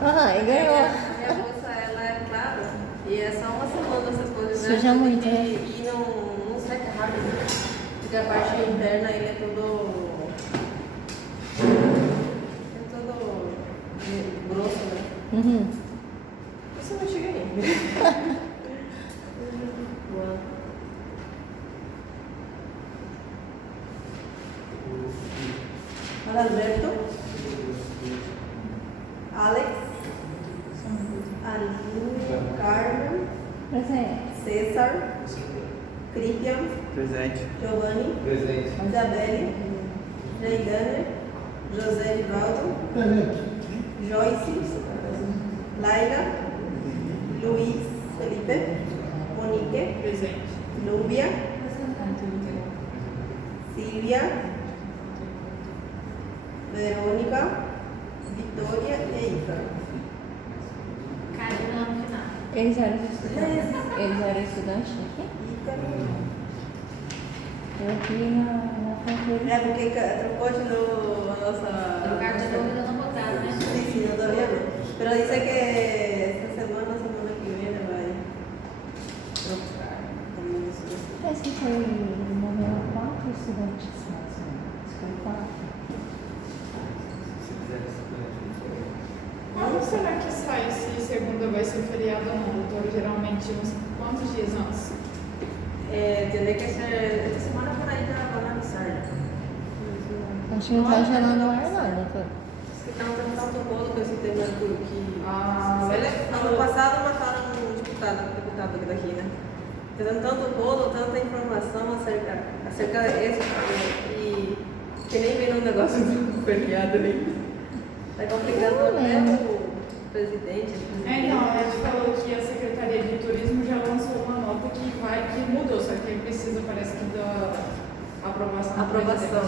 Ah, e ganhou. Minha bolsa, ela é clara. E é só uma semana depois, né? Suja muito, né? E não seca rápido. Porque a parte interna ele é todo grosso, né? Uhum. Isso não chega nem. Alberto, Alex, Aline, Carmen, Presente. César, Cristian, Presente. Giovanni, Presente. Isabelle, Reidane, José Rivaldo, Joyce, Laila, Luiz Felipe, Monique, Presente. Núbia, Silvia, Verônica, Vitória e Ícaro. Carina no final. Eles eram estudantes. Eles eram estudantes aqui? Ícaro. Eu aqui na fronteira. É porque trocou de novo a nossa. Lugar de novo ainda não botaram, né? Sí, no, todavía no. Pero dice que esta semana que viene va a trocar. Parece que foi morreram 4 estudantes mais ou menos. Foi 4. Se quiser Quando será que sai se segunda vai ser feriado ou não, doutor? Geralmente uns quantos dias antes? Tiene que ser. Esta semana por ahí ya van a avisar. Acho que não tá gelando o ar não, doutor. Es que están tendo tanto bolo com esse tema que. Ano passado mataram um deputado aqui daqui, né? Tendo tanto bolo, tanta informação acerca desse, e que nem vem no negócio do feriado ali. Tá complicando até o presidente. Então, a gente falou que a Secretaria de Turismo já lançou uma nota que mudou, só que precisa, parece que, da aprovação. Aprovação.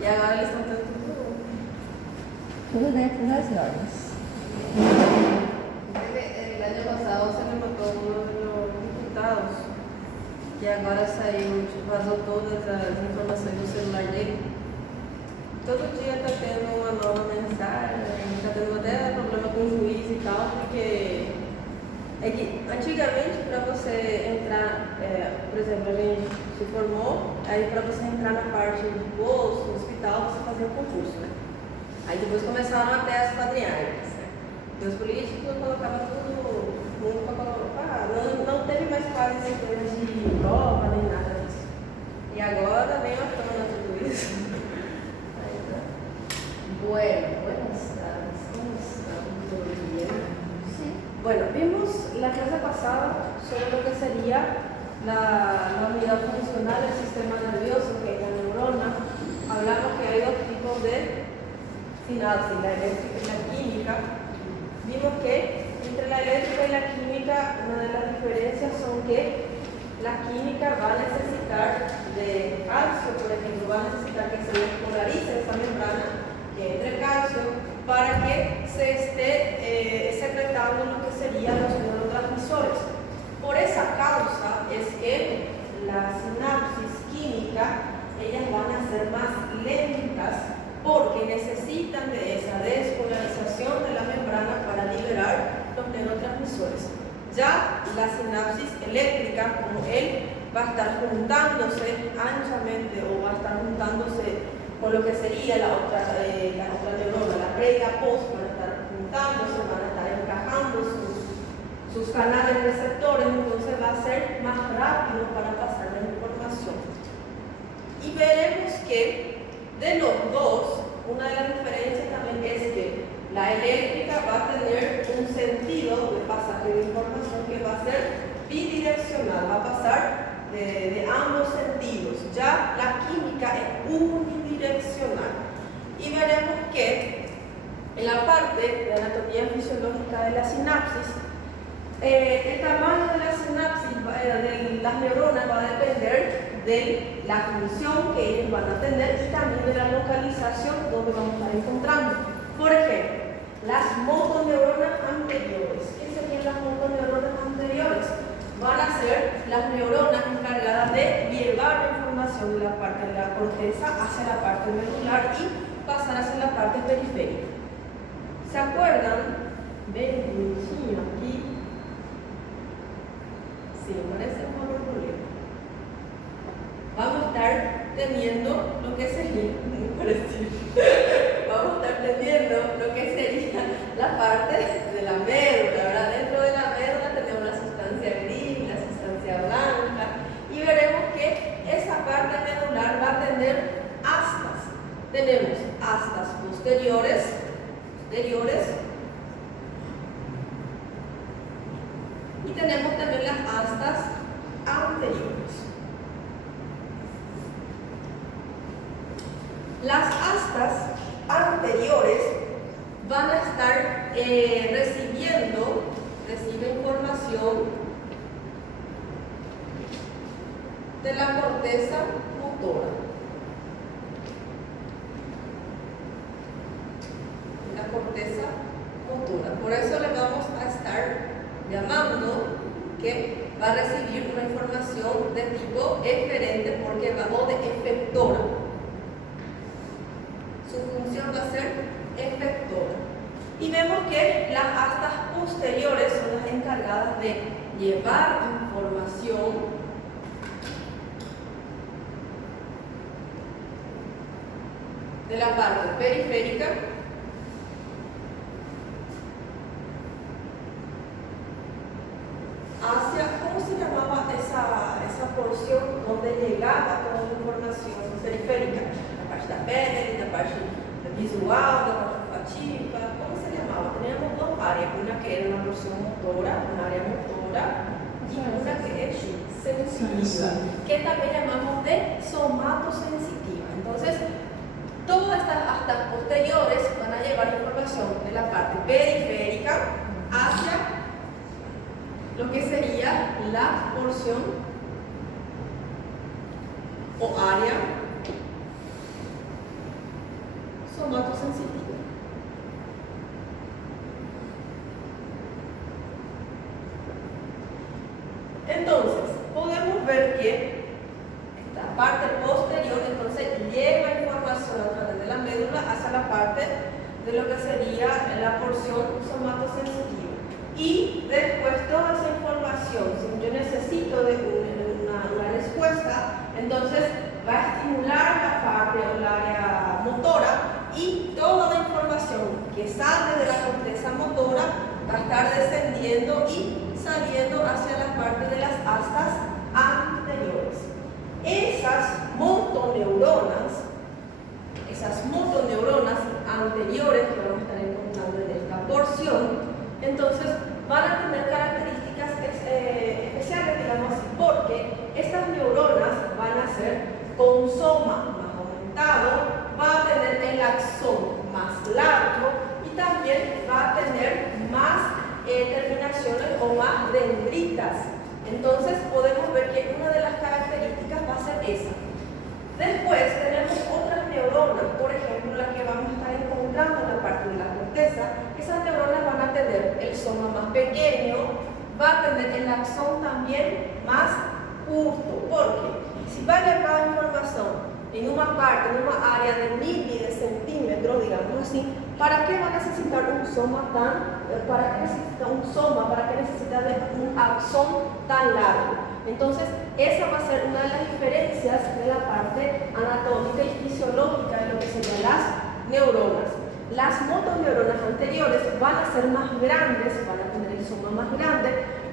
E agora eles estão tendo Tudo dentro das normas. El año pasado se le mató uno de los diputados e agora saiu, vazou todas as informações do celular dele. Todo dia está tendo uma nova mensagem, está tendo até problema com o juiz e tal, porque é que antigamente para você entrar, por exemplo, a gente se formou, aí para você entrar na parte do posto, no hospital, você fazia um concurso, né? Aí depois começaram até as quadriárias. E os políticos colocavam tudo muito para colocar. Não teve mais quase essa coisa de prova nem nada disso. E agora vem à tona tudo isso. Buenas tardes. ¿Cómo están? ¿Todo bien? Sí. Bueno, vimos la clase pasada sobre lo que sería la unidad funcional del sistema nervioso, que es la neurona. Hablamos que hay dos tipos de sinapsis, la eléctrica y la química. Vimos que entre la eléctrica y la química, una de las diferencias son que la química va a necesitar de calcio, por ejemplo, va a necesitar que se despolarice esa membrana, que entre calcio, para que se esté secretando lo que serían los neurotransmisores. Por esa causa es que las sinapsis químicas, ellas van a ser más lentas, porque necesitan de esa despolarización de la membrana para liberar los neurotransmisores. Ya la sinapsis eléctrica, como él va a estar juntándose anchamente o va a estar juntándose con lo que sería la otra neurona, la pre y la post, van a estar juntándose, van a estar encajando sus canales receptores, entonces va a ser más rápido para pasar la información. Y veremos que de los dos, una de las diferencias también es que la eléctrica va a tener un sentido de pasaje de información que va a ser bidireccional, va a pasar de ambos sentidos. Ya la química es unidireccional. Y veremos que en la parte de anatomía fisiológica de la sinapsis, el tamaño de la sinapsis, de las neuronas, va a depender de la función que ellos van a tener y también de la localización donde vamos a estar encontrando. Por ejemplo, las motoneuronas anteriores. ¿Qué serían las motoneuronas anteriores? Van a ser las neuronas encargadas de llevar la información de la parte de la corteza hacia la parte medular y pasar hacia la parte periférica. ¿Se acuerdan bem bonitinho aqui. Sí, parece una borboleta. Vamos a estar teniendo lo que sería, vamos a estar teniendo lo que sería la parte de la médula, ¿verdad? Dentro de la médula tenemos la sustancia gris, la sustancia blanca, y veremos que esa parte medular va a tener astas. Tenemos astas posteriores, y tenemos también las astas anteriores. Las astas anteriores van a estar reciben información de la corteza motora. Por eso le vamos a estar llamando que va a recibir una información de tipo eferente porque va de efectora. Su función va a ser efectora. Y vemos que las astas posteriores son las encargadas de llevar información de la parte periférica hacia, ¿cómo se llamaba esa porción donde llegaba toda la información periférica? La parte da pele, la parte visual, la parte olfativa, ¿cómo se llamaba? Teníamos dos áreas, una que era una porción motora, una área motora, y una que es sensitiva, que también llamamos de somatosensitiva. Entonces, todas estas astas posteriores van a llevar información de la parte periférica hacia lo que sería la porción o área somatosensitiva. Entonces, podemos ver que esta parte posterior entonces lleva información a través de la médula hacia la parte de lo que sería la porción somatosensitiva. Y después toda esa información, si yo necesito de una respuesta, entonces va a estimular la parte o el área motora, y toda la información que sale de la corteza motora va a estar descendiendo y saliendo hacia la parte de las astas anteriores. Esas motoneuronas anteriores que vamos a estar encontrando en esta porción, entonces van a tener características especiales, digamos así, porque estas neuronas van a ser con soma más aumentado, va a tener el axón más largo y también va a tener más terminaciones o más dendritas. Entonces podemos ver que una de las características va a ser esa. Después tenemos otras neuronas, por ejemplo las que vamos a estar encontrando en la parte de la corteza. Esas neuronas van a tener el soma más pequeño, va a tener el axón también más curto, porque si va a llevar información en una parte, en una área de miles de centímetros, digamos así, ¿para qué va a necesitar un soma para qué necesita un soma, para qué necesita un axón tan largo? Entonces, esa va a ser una de las diferencias de la parte anatómica y fisiológica de lo que serían las neuronas. Las motoneuronas anteriores van a ser más grandes, van a tener el soma más grande,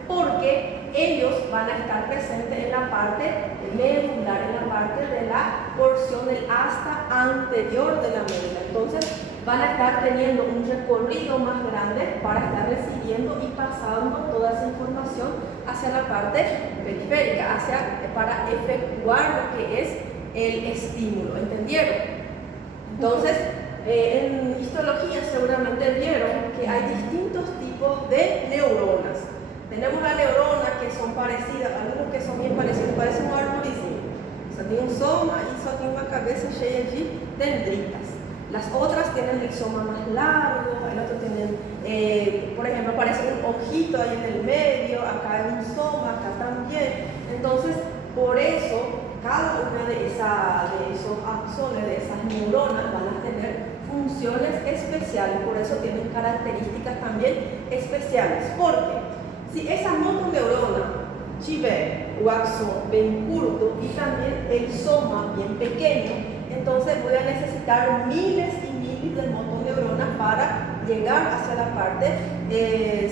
porque ellos van a estar presentes en la parte medular, en la parte de la porción del asta anterior de la médula. Entonces van a estar teniendo un recorrido más grande para estar recibiendo y pasando toda esa información hacia la parte periférica, para efectuar lo que es el estímulo. ¿Entendieron? Entonces, en histología seguramente vieron que hay distintos tipos de neuronas. Tenemos las neuronas que son parecidas, algunos que son bien parecidos, parecen un arborísimo. Só tiene un soma y só tiene una cabeza llena de dendritas. Las otras tienen el soma más largo, el otro tienen, por ejemplo, parece un ojito ahí en el medio, acá hay un soma, acá también. Entonces, por eso, cada una de esos axones, de esas neuronas, van a tener funciones especiales, por eso tienen características también especiales, porque si esa motoneurona tiver o axón bien curto y también el soma bien pequeño, entonces voy a necesitar miles y miles de motoneuronas para llegar hacia la parte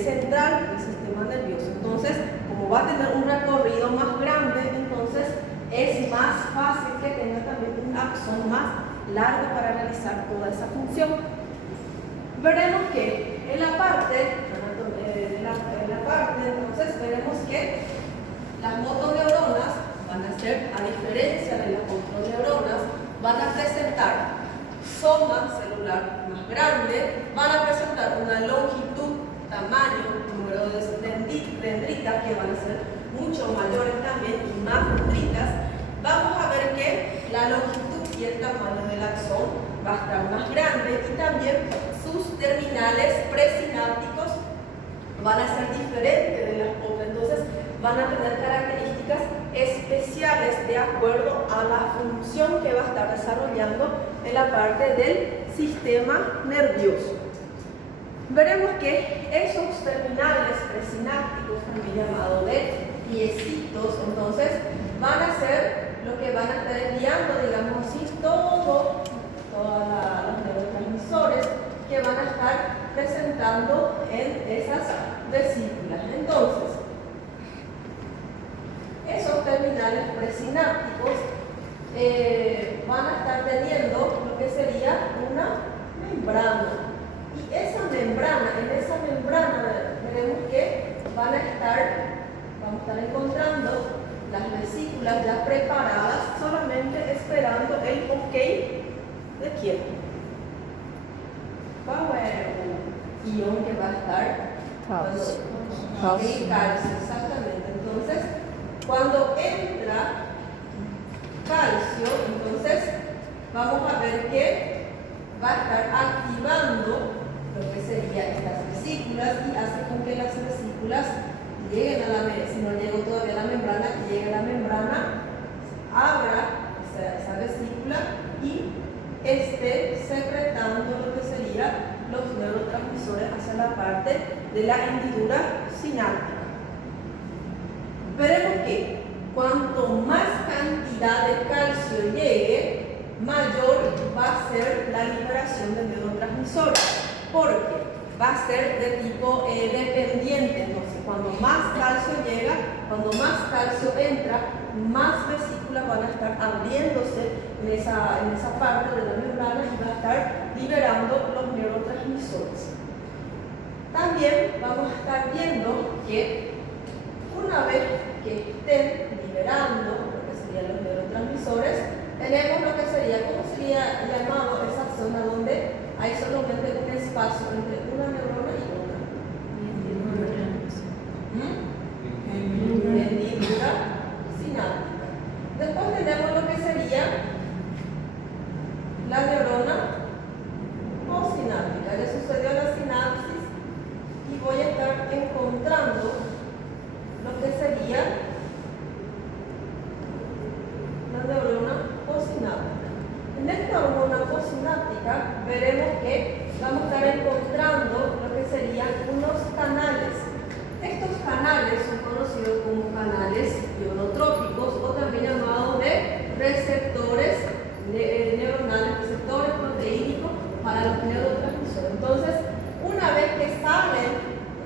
central del sistema nervioso. Entonces, como va a tener un recorrido más grande, entonces es más fácil que tenga también un axón más largo para realizar toda esa función. Veremos que en la parte, entonces veremos que las motoneuronas van a ser, a diferencia de las motoneuronas, van a presentar soma celular más grande, van a presentar una longitud, tamaño, número de dendritas que van a ser mucho mayores también y más dendritas. Vamos a ver que la longitud y el tamaño del axón va a estar más grande y también sus terminales presinápticos van a ser diferentes de las otras. Entonces van a tener características especiales de acuerdo a la función que va a estar desarrollando en la parte del sistema nervioso. Veremos que esos terminales presinápticos, también llamados de piecitos, entonces van a ser lo que van a estar enviando, digamos así, todos los neurotransmisores que van a estar presentando en esas vesículas. Entonces, esos terminales presinápticos van a estar teniendo lo que sería una membrana. Y esa membrana, en esa membrana veremos que vamos a estar encontrando las vesículas ya preparadas, solamente esperando el ok de quién. ¿Cuál es el ion que va a estar? Calcio. El calcio, exactamente. Entonces, cuando entra calcio, entonces vamos a ver que va a estar activando lo que serían estas vesículas y hace con que las vesículas lleguen a la membrana, si no llegó todavía a la membrana, que llegue a la membrana, abra esa vesícula y esté secretando lo que serían los neurotransmisores hacia la parte de la hendidura sináptica. Veremos que cuanto más cantidad de calcio llegue, mayor va a ser la liberación de neurotransmisores, porque va a ser de tipo dependiente. Entonces, cuando más calcio llega, cuando más calcio entra, más vesículas van a estar abriéndose en esa parte de la membrana y va a estar liberando los neurotransmisores. También vamos a estar viendo que una vez que estén liberando lo que serían los neurotransmisores, tenemos lo que sería, ¿cómo sería llamado esa zona donde hay solamente un espacio entre una neurona y otra? Hendidura sináptica. Después tenemos lo que sería la neurona postsináptica. Ya sucedió la sinapsis y voy a estar encontrando lo que sería la neurona postsináptica. En esta neurona postsináptica veremos que vamos a estar encontrando lo que serían unos canales. Estos canales son conocidos como canales ionotrópicos o también llamados de receptores neuronales, receptores proteínicos para los neurotransmisores. Entonces, una vez que salen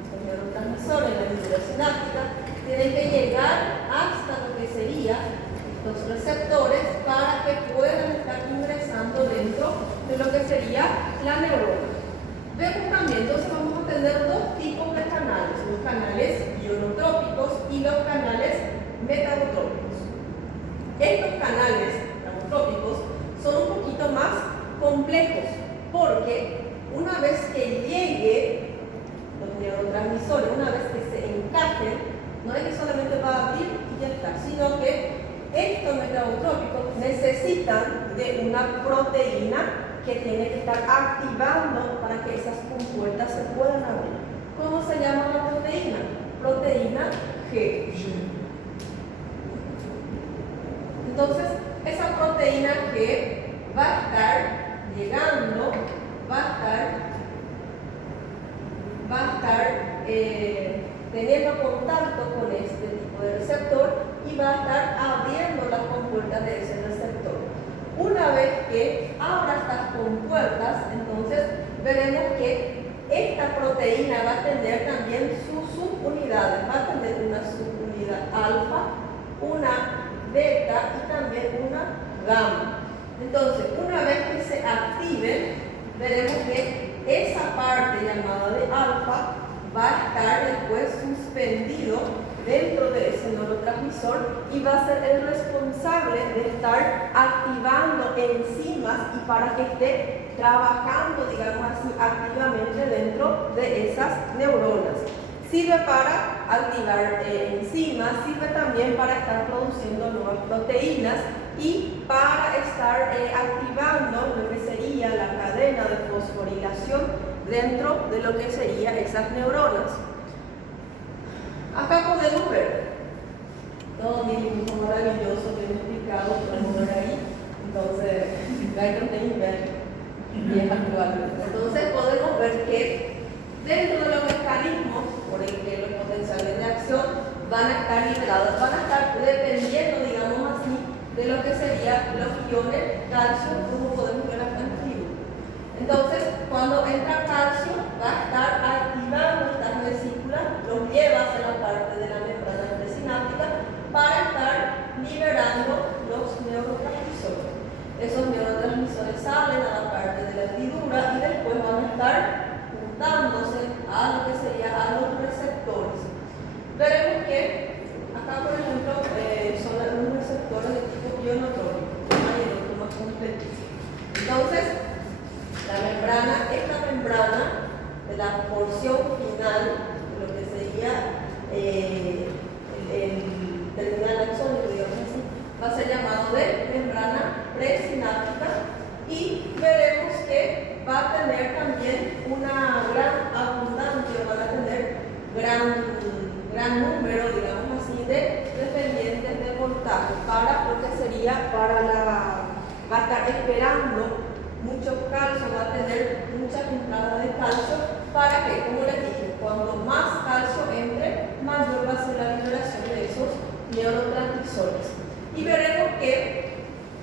estos neurotransmisores en la hendidura sináptica, tienen que llegar hasta lo que serían los receptores para que puedan estar ingresando dentro de lo que sería la neurona. Vemos también, entonces vamos a tener dos tipos de canales, los canales ionotrópicos y los canales metabotrópicos. Estos canales metabotrópicos son un poquito más complejos porque una vez que llegue los neurotransmisores, una vez que se encajen, no es que solamente va a abrir y ya está, sino que estos metabotrópicos necesitan de una proteína que tiene que estar activando para que esas compuertas se puedan abrir. ¿Cómo se llama la proteína? Proteína G. Entonces, esa proteína G va a estar llegando va a estar teniendo contacto con este tipo de receptor y va a estar abriendo las compuertas de ese receptor. Una vez que abra estas compuertas, entonces veremos que esta proteína va a tener también sus subunidades. Va a tener una subunidad alfa, una beta y también una gamma. Entonces, una vez que se active, veremos que esa parte llamada de alfa va a estar después suspendido dentro de ese neurotransmisor y va a ser el responsable de estar activando enzimas y para que esté trabajando, digamos así, activamente dentro de esas neuronas. Sirve para activar enzimas, sirve también para estar produciendo nuevas proteínas y para estar activando lo que sería la cadena de fosforilación dentro de lo que serían esas neuronas. Acá podemos ver todo mi dibujo maravilloso que he explicado, podemos ver ahí. Entonces, Gaiton y es actual. Entonces podemos ver que dentro de los mecanismos por el que los potenciales de acción van a estar liberados, van a estar dependiendo, digamos así, de lo que serían los iones calcio, como podemos ver acá en el dibujo. Entonces, cuando entra calcio, va a estar activando estas vesículas, los lleva hacia la parte de la membrana presináptica para estar liberando los neurotransmisores. Esos neurotransmisores salen a la parte de la hendidura y después van a estar juntándose a lo que sería a los receptores. Veremos que acá, por ejemplo, son los receptores de tipo ionotrópico, hay otro más completo. Entonces, esta membrana de la porción final de lo que sería el terminal axónico, digamos así, va a ser llamado de membrana presináptica y veremos que va a tener también una gran abundancia, van a tener gran número, digamos así, de dependientes de voltaje para lo que sería va a estar esperando mucho calcio, va a tener muchas entradas de calcio para que, como les dije, cuando más calcio entre, mayor va a ser la liberación de esos neurotransmisores. Y veremos que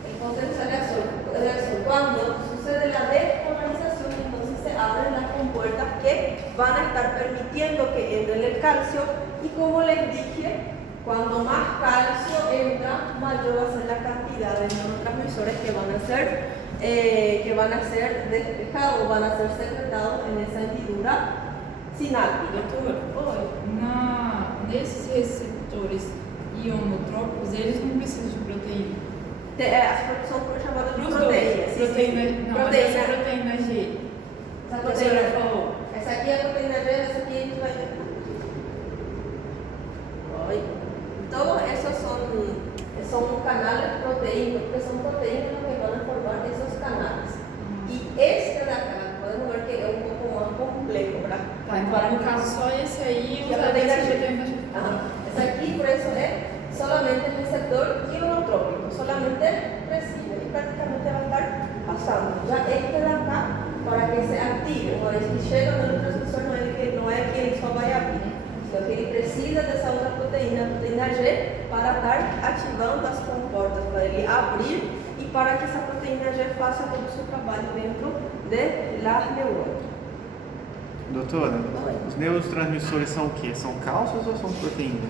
el potencial de acción, cuando sucede la despolarización, entonces se abren las compuertas que van a estar permitiendo que entre el calcio y, como les dije, cuando más calcio entra, mayor va a ser la cantidad de neurotransmisores que van a ser despejados, van a ser secretados en esa hendidura sináptica. Nesses receptores ionotrópicos, eles não precisam de proteína. São chamadas de proteínas. Essa proteína G. Essa que a senhora falou. Essa aqui é a proteína G, essa aqui a gente vai ver. Todos esos son canales proteínicos, que son proteínas que van a formar esos canales. Y este de acá, podemos ver que es un poco más complejo, ¿verdad? Tá, então no caso só esse aí, que os a proteína adesivos G. Esa aquí, por eso es solamente el receptor ionotrópico, solamente recibe y prácticamente va a estar pasando. Ya este de acá, para que se active, una vez que llega a los transmisores, no es quien só vai abrir. Só que ele precisa dessa outra proteína, a proteína G, para estar ativando as comportas, para ele abrir e para que essa proteína G faça todo o seu trabalho dentro de las neuronas. Doutora, os neurotransmissores são o quê? São cálcios ou são proteínas?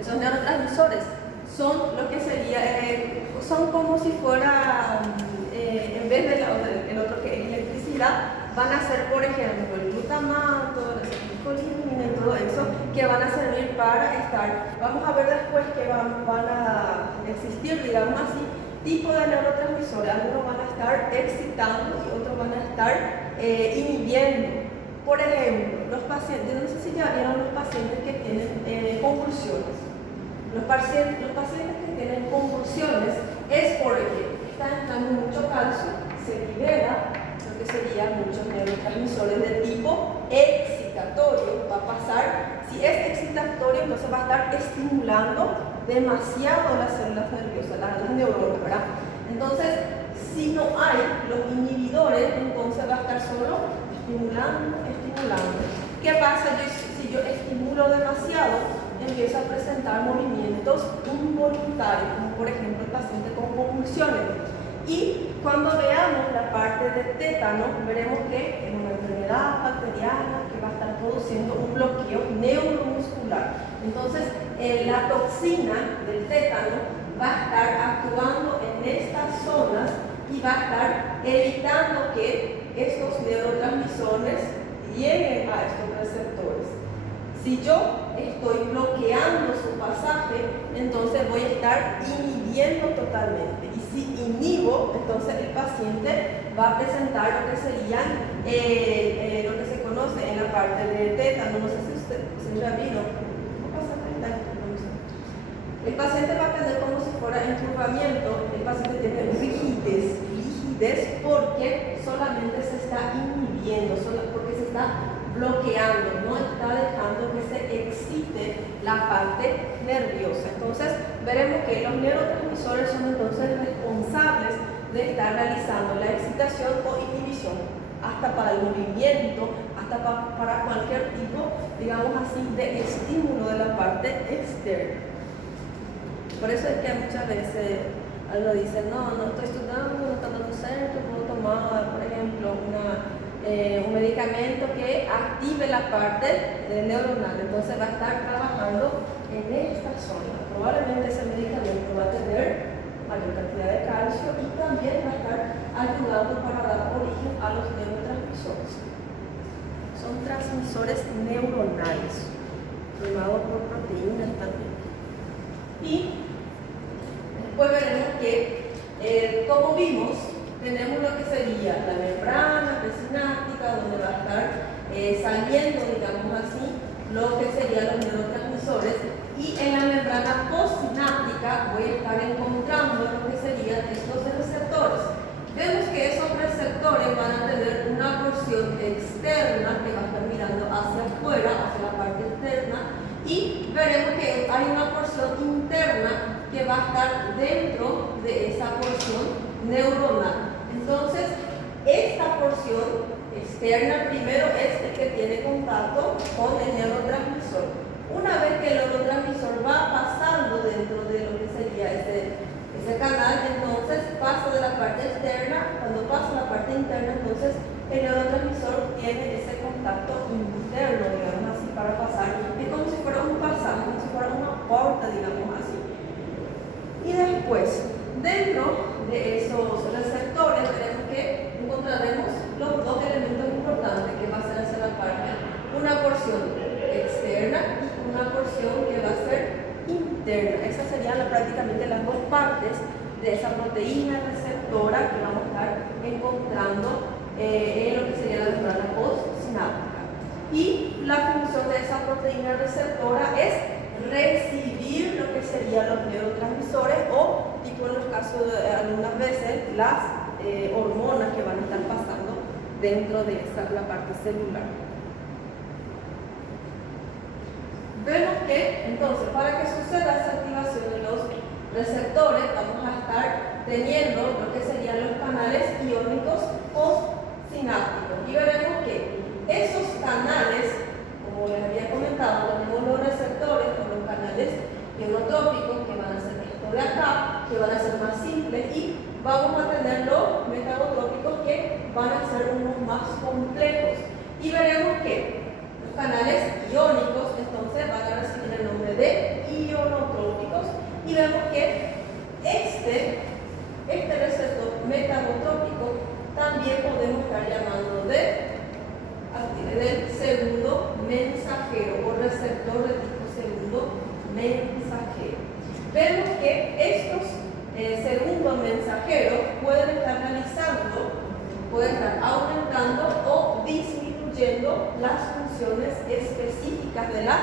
Esos neurotransmisores son lo que sería, son como si fuera, en vez del otro que es electricidad, van a ser, por ejemplo, el glutamato, la acetilcolina y todo eso, que van a servir para estar. Vamos a ver después que van a existir, digamos así, tipos de neurotransmisores. Algunos van a estar excitando y otros van a estar inhibiendo. Por ejemplo, los pacientes, no sé si ya vieron los pacientes que tienen convulsiones. Los pacientes que tienen convulsiones es porque está entrando mucho calcio, se libera lo que serían muchos neurotransmisores de tipo excitatorio. Va a pasar, si es excitatorio, entonces va a estar estimulando demasiado las células nerviosas, las neuronas, ¿verdad? Entonces, si no hay los inhibidores, entonces va a estar solo estimulando, estimulando. ¿Qué pasa si yo estimulo demasiado? Empieza a presentar movimientos involuntarios, como por ejemplo el paciente con convulsiones. Y cuando veamos la parte de tétano, veremos que es una enfermedad bacteriana que va a estar produciendo un bloqueo neuromuscular. Entonces, la toxina del tétano va a estar actuando en estas zonas y va a estar evitando que estos neurotransmisores lleguen a estos receptores. Si yo estoy bloqueando su pasaje, entonces voy a estar inhibiendo totalmente. Y si inhibo, entonces el paciente va a presentar lo que serían, lo que se conoce en la parte de tétano. No sé si usted ya vino. El paciente va a tener como si fuera encurvamiento, el paciente tiene rigidez porque solamente se está inhibiendo, porque se está bloqueando, no está dejando que se excite la parte nerviosa. Entonces veremos que los neurotransmisores son entonces responsables de estar realizando la excitación o inhibición, hasta para el movimiento, hasta para cualquier tipo, digamos así, de estímulo de la parte externa. Por eso es que muchas veces algo dicen, no estoy estudiando, no está dando centro, puedo tomar, por ejemplo, un medicamento que active la parte neuronal, entonces va a estar trabajando en esta zona. Probablemente ese medicamento va a tener mayor cantidad de calcio y también va a estar ayudando para dar origen a los neurotransmisores. Son transmisores neuronales, formados por proteínas también. Y después veremos que, como vimos, tenemos lo que sería la membrana presináptica, donde va a estar saliendo, digamos así, lo que serían los neurotransmisores, y en la membrana postsináptica voy a estar encontrando lo que serían estos receptores. Vemos que esos receptores van a tener una porción externa que va a estar mirando hacia afuera, hacia la parte externa, y veremos que hay una porción interna que va a estar dentro de esa porción neuronal. Entonces, esta porción externa primero es el que tiene contacto con el neurotransmisor. Una vez que el neurotransmisor va pasando dentro de lo que sería ese canal, entonces pasa de la parte externa. Cuando pasa a la parte interna, entonces el neurotransmisor tiene ese contacto interno, digamos así, para pasar. Es como si fuera un pasaje, como si fuera una puerta, digamos así. Y después, dentro de esos receptores, veremos que encontraremos los dos elementos importantes que va a ser hacia la parte, una porción externa y una porción que va a ser interna. Esas serían prácticamente las dos partes de esa proteína receptora que vamos a estar encontrando en lo que sería la membrana postsináptica. Y la función de esa proteína receptora es recibir lo que serían los neurotransmisores o, tipo en los casos de algunas veces, las hormonas que van a estar pasando dentro de la parte celular. Vemos que, entonces, para que suceda esa activación de los receptores, vamos a estar teniendo lo que serían los canales iónicos postsinápticos. Y veremos que esos canales, como les había comentado, tenemos los receptores o los canales ionotrópicos que van a ser esto de acá, que van a ser más simples, y vamos a tener los metabotrópicos que van a ser unos más complejos. Y veremos que los canales iónicos entonces van a recibir el nombre de ionotrópicos, y vemos que este receptor metabotrópico también podemos estar llamando del segundo mensajero o receptor de tipo segundo mensajero. Vemos que estos segundos mensajeros pueden estar aumentando o disminuyendo las funciones específicas de la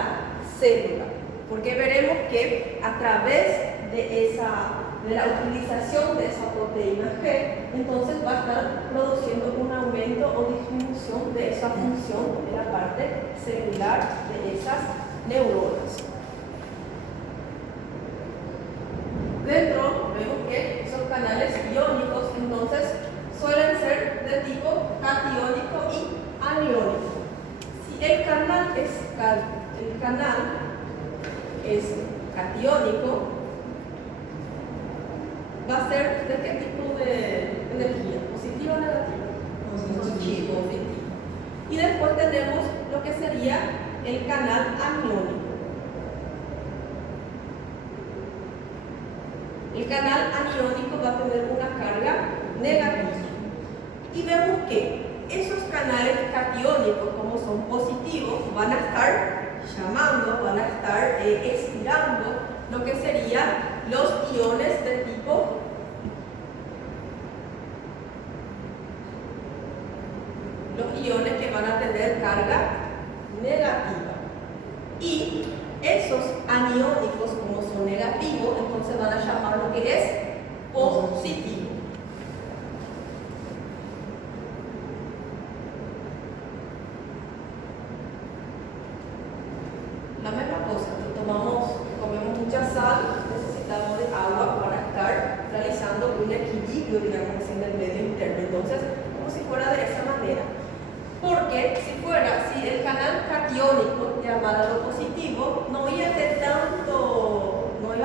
célula, porque veremos que a través de la utilización de esa proteína G, entonces va a estar produciendo un aumento o disminución de esa función de la parte celular de esas neuronas. Dentro vemos que esos canales iónicos entonces Entonces, suelen ser de tipo catiónico y aniónico. Si el canal es catiónico, va a ser de qué tipo de energía, positiva o negativa. Positivo. Y después tenemos lo que sería el canal aniónico. El canal aniónico va a tener una carga negativa. Y vemos que esos canales catiónicos, como son positivos, van a estar llamando, van a estar estirando lo que serían los iones de tipo que van a tener carga negativa. Y esos aniónicos, como son negativos, entonces van a llamar lo que es positivo. La misma cosa, comemos mucha sal, necesitamos de agua para estar realizando un equilibrio, digamos, en el medio interno. Entonces, como si fuera de esa manera. Porque si el canal catiónico llamado lo positivo, no iba a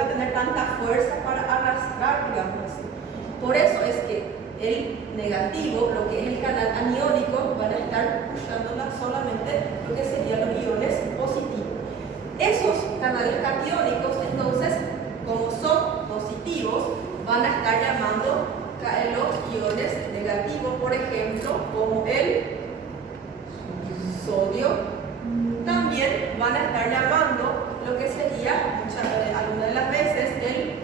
tener tanta fuerza para arrastrar, digamos así. Por eso es que el negativo, lo que es el canal aniónico, van a estar pushándola solamente lo que serían los iones positivos. Esos canales catiónicos, entonces, como son positivos, van a estar llamando los iones negativos, por ejemplo, como el sodio. También van a estar llamando lo que sería, algunas de las veces, el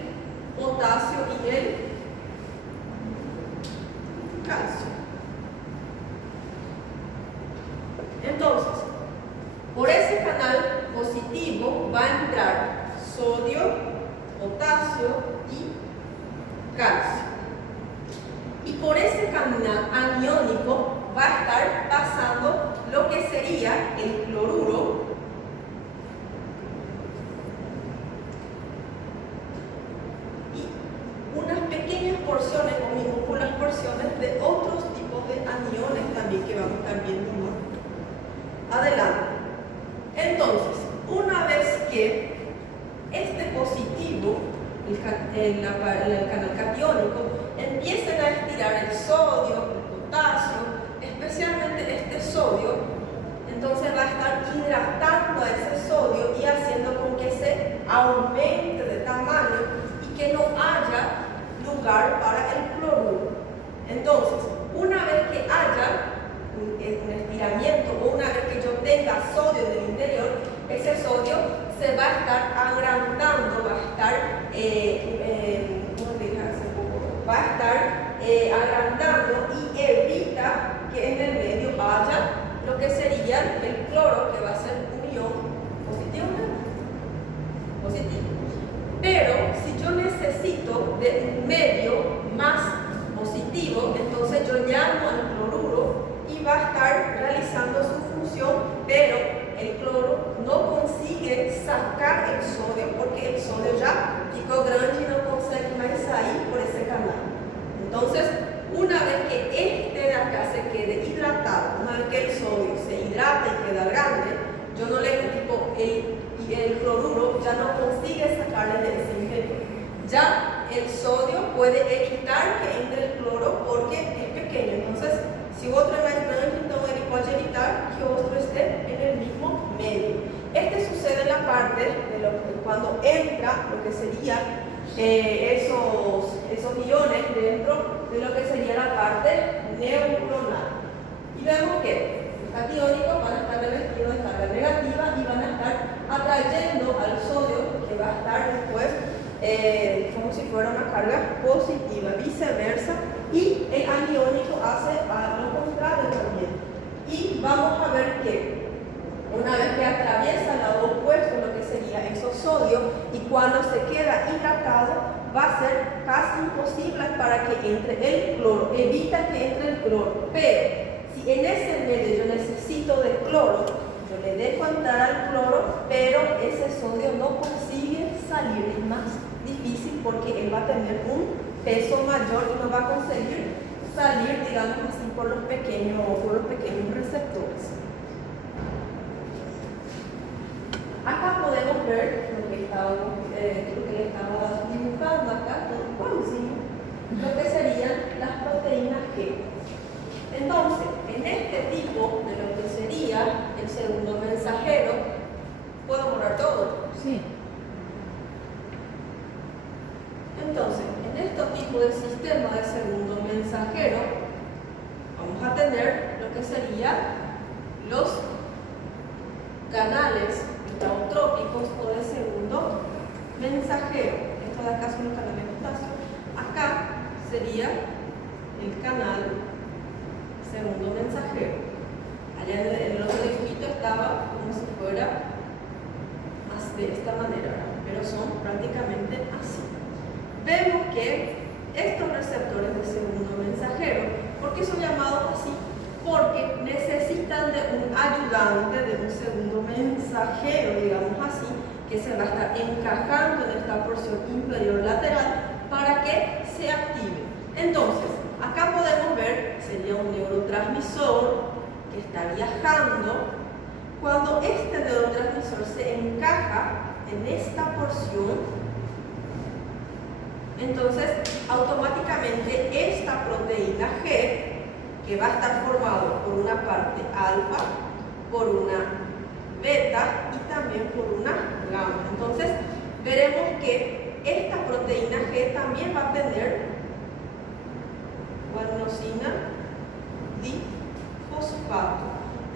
potasio y el calcio. Entonces, por ese canal positivo va a entrar sodio, potasio y calcio. Y por ese canal aniónico va a estar pasando lo que sería el cloruro y unas pequeñas porciones o minúsculas porciones de otros tipos de aniones también que vamos a estar viendo más adelante. Entonces, una vez que este positivo, el canal catiónico, empiecen a estirar el sodio, el potasio, especialmente este sodio, entonces va a estar hidratando a ese sodio y haciendo con que se aumente de tamaño y que no haya lugar para el cloruro. Entonces, una vez que haya un estiramiento o una vez que yo tenga sodio en el interior, ese sodio se va a estar agrandando, va a estar agrandando y evita que en el medio haya lo que sería el cloro, que va a ser un ion positivo. Pero si yo necesito de un medio más positivo, entonces yo llamo al cloruro y va a estar realizando su función, pero el cloro no consigue sacar el sodio porque el sodio ya ficou grande y no consegue más salir por ese canal. Entonces, una vez que este de acá se quede hidratado, una vez que el sodio se hidrata y queda grande, yo no le tipo el cloruro ya no consigue sacarle de ese interior. Ya el sodio puede evitar que entre el cloro porque es pequeño. Entonces, si otro es más grande, entonces él puede evitar que otro esté en el mismo medio. Este sucede en la parte de cuando entra lo que sería esos iones dentro de lo que sería la parte neuronal. Y vemos que los catiónicos van a estar revestidos de carga negativa y van a estar atrayendo al sodio, que va a estar después como si fuera una carga positiva, viceversa, y el aniónico hace lo contrario también. Y vamos a ver que una vez que atraviesa el lado opuesto, lo que sería esos sodios, y cuando se queda hidratado, va a ser casi imposible para que entre el cloro, evita que entre el cloro. Pero si en ese medio yo necesito de cloro, yo le dejo entrar al cloro, pero ese sodio no consigue salir, es más difícil porque él va a tener un peso mayor y no va a conseguir salir, digamos así, por los pequeños receptores. Acá podemos ver lo que le estaba dibujando acá, lo que serían las proteínas G. Entonces, en este tipo de lo que sería el segundo mensajero, ¿puedo borrar todo? Sí. Entonces, en este tipo de sistema de segundo mensajero, vamos a tener lo que serían los canales eutrópicos o de segundo mensajero. Esto de acá son los canales de potasio. Acá sería el canal segundo mensajero. Allá en el otro dibujito estaba como si fuera de esta manera, pero son prácticamente así. Vemos que estos receptores de segundo mensajero, ¿por qué son llamados así? Porque necesitan de un ayudante, de un segundo mensajero, digamos así, que se va a estar encajando en esta porción inferior lateral para que se active. Entonces, acá podemos ver, sería un neurotransmisor que está viajando. Cuando este neurotransmisor se encaja en esta porción, entonces automáticamente esta proteína G, que va a estar formado por una parte alfa, por una beta y también por una gamma. Entonces veremos que esta proteína G también va a tener guanosina difosfato.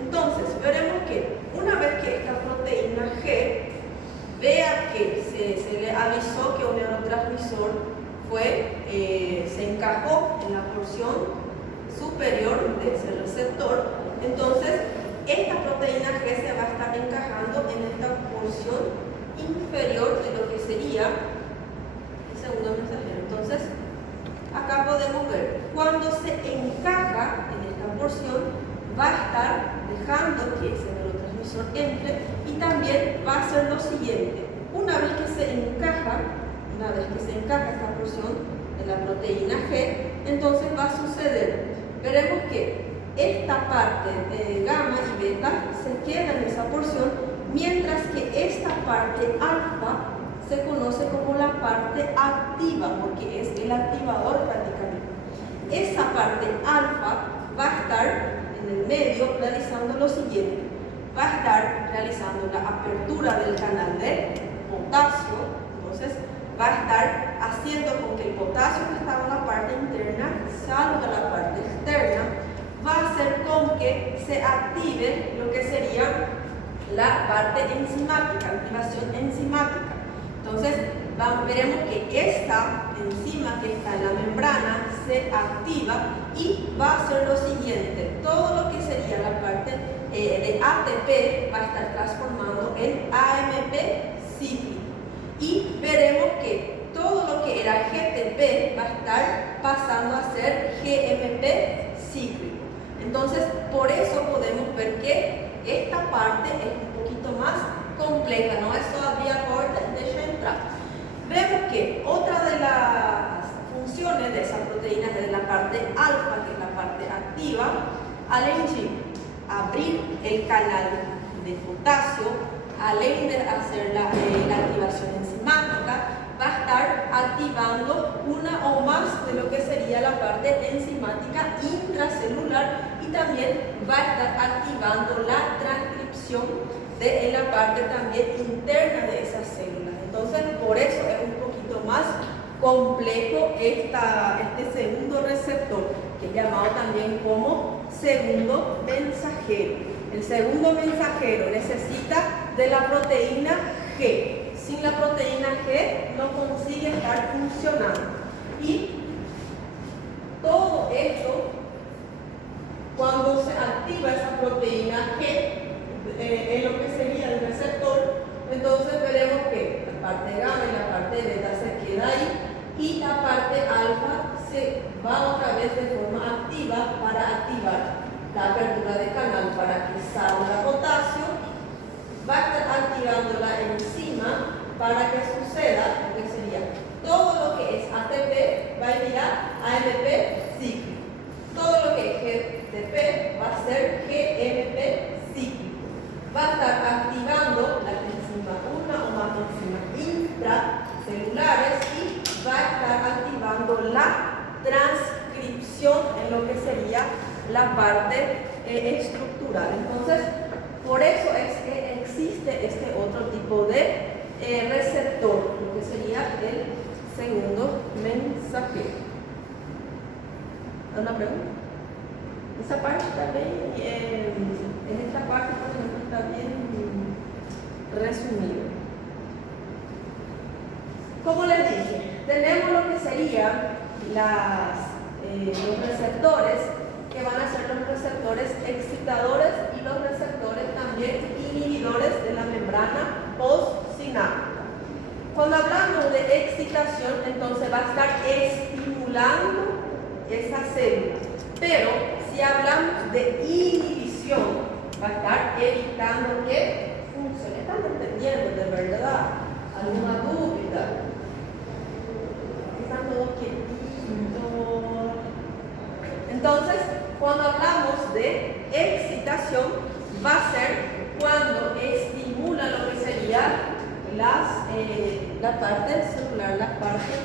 Entonces veremos que una vez que esta proteína G vea que se le avisó que un neurotransmisor se encajó en la porción superior de ese receptor, entonces esta proteína G se va a estar encajando en esta porción inferior de lo que sería el segundo mensajero. Entonces acá podemos ver, cuando se encaja en esta porción, va a estar dejando que ese neurotransmisor entre y también va a hacer lo siguiente. Una vez que se encaja esta porción de la proteína G, entonces va a suceder, veremos que esta parte de gamma y beta se queda en esa porción, mientras que esta parte alfa se conoce como la parte activa, porque es el activador prácticamente. Esa parte alfa va a estar en el medio realizando lo siguiente, va a estar realizando la apertura del canal de potasio. Entonces va a estar haciendo con que el potasio que estaba en la parte interna salga a la parte externa, va a hacer con que se active lo que sería la parte enzimática, activación enzimática. Entonces veremos que esta enzima que está en la membrana se activa y va a hacer lo siguiente, todo lo que sería la parte de ATP va a estar transformando en AMP cíclico. Y veremos que todo lo que era GTP va a estar pasando a ser GMP cíclico. Entonces, por eso podemos ver que esta parte es un poquito más compleja, no es todavía corta de central. Vemos que otra de las funciones de esa proteína es de la parte alfa, que es la parte activa, al abrir el canal de potasio, al hacer la activación enzimática, va a estar activando una o más de lo que sería la parte enzimática intracelular y también va a estar activando la transcripción en la parte también interna de esas células. Entonces, por eso es un poquito más complejo este segundo receptor, que es llamado también como segundo mensajero. El segundo mensajero necesita de la proteína G. Sin la proteína G no consigue estar funcionando. Y todo esto, cuando se activa esa proteína G en lo que sería el receptor, entonces veremos que la parte gamma y la parte beta se queda ahí y la parte alfa se va otra vez de forma activa para activar la apertura de canal para que salga potasio, va a estar activando la enzima para que suceda lo que sería todo lo que es ATP va a ir a AMP cíclico. GTP va a ser GMP cíclico. Va a estar activando las enzimas 1 o más enzimas intracelulares y va a estar activando la transcripción en lo que sería la parte estructural. Entonces, por eso es que existe este otro tipo de receptor, lo que sería el segundo mensajero. ¿Una pregunta? Esa parte también, en esta parte, por ejemplo, está bien resumido. Como les dije, tenemos lo que serían los receptores, que van a ser los receptores excitadores y los receptores también inhibidores de la membrana postsináptica. Cuando hablamos de excitación, entonces va a estar estimulando esa célula. Pero si hablamos de inhibición, va a estar evitando que funcione. ¿Están entendiendo de verdad? ¿Alguna duda? Están todos quietitos. Entonces, cuando hablamos de excitación, va a ser cuando estimula lo que sería la parte celular, la parte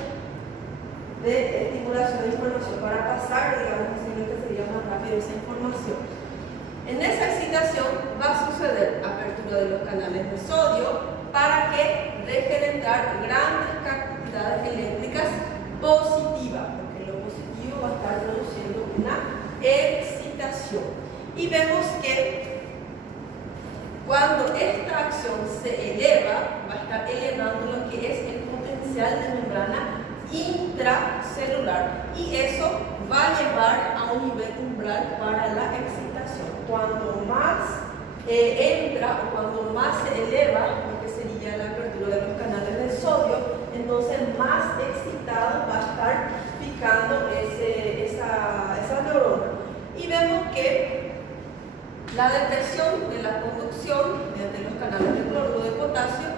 de estimulación de información para pasar, digamos, que sería más rápido esa información. En esa excitación va a suceder apertura de los canales de sodio para que dejen entrar grandes cantidades eléctricas positivas, porque lo positivo va a estar produciendo una excitación. Y vemos que cuando esta acción se eleva, va a estar elevando lo que es el potencial de membrana intracelular, y eso va a llevar a un nivel umbral para la excitación. Cuando más entra o cuando más se eleva lo que sería la apertura de los canales de sodio, entonces más excitado va a estar picando esa neurona. Y vemos que la detección de la conducción mediante los canales de cloruro de potasio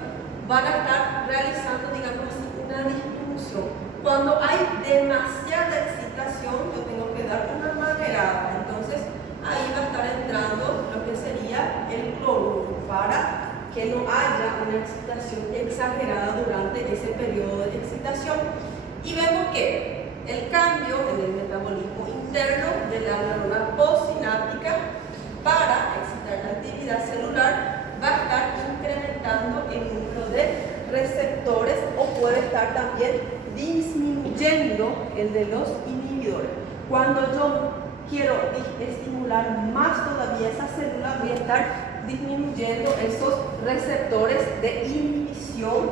van a estar realizando, digamos así, una disminución. Cuando hay demasiada excitación, yo tengo que dar una maderada. Entonces, ahí va a estar entrando lo que sería el cloruro para que no haya una excitación exagerada durante ese periodo de excitación. Y vemos que el cambio en el metabolismo interno de la neurona postsináptica para excitar la actividad celular va a estar incrementando el número de receptores, o puede estar también disminuyendo el de los inhibidores. Cuando yo quiero estimular más todavía esa célula, voy a estar disminuyendo esos receptores de inhibición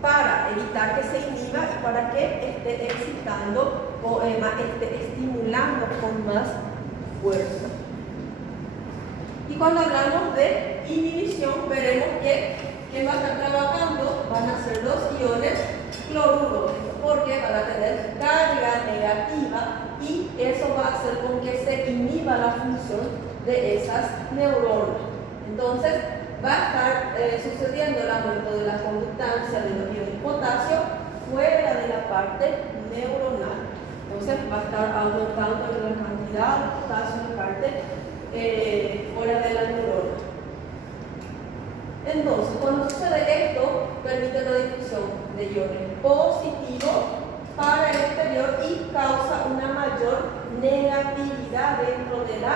para evitar que se inhiba y para que esté excitando o esté estimulando con más fuerza. Y cuando hablamos de inhibición, veremos que va a estar trabajando, van a ser los iones cloruro, porque van a tener carga negativa y eso va a hacer con que se inhiba la función de esas neuronas. Entonces va a estar sucediendo el aumento de la conductancia de los iones potasio fuera de la parte neuronal. Entonces va a estar aumentando la cantidad de potasio en la parte fuera de la neurona. Entonces, cuando sucede esto, permite la difusión de iones positivos para el exterior y causa una mayor negatividad dentro de la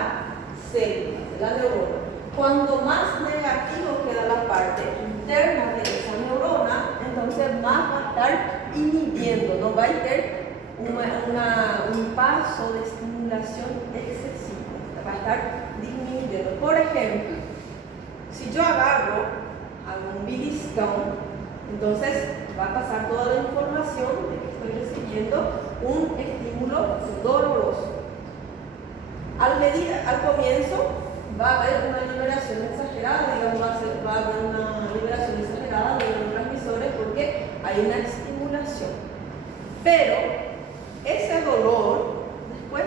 célula, de la neurona. Cuando más negativo queda la parte interna de esa neurona, entonces más va a estar inhibiendo, no va a tener un paso de estimulación excesivo, va a estar disminuyendo. Por ejemplo, si yo hago un bilistón, entonces va a pasar toda la información de que estoy recibiendo un estímulo doloroso. Al comienzo va a haber una liberación exagerada, digamos, va a haber una liberación exagerada de neurotransmisores porque hay una estimulación. Pero ese dolor después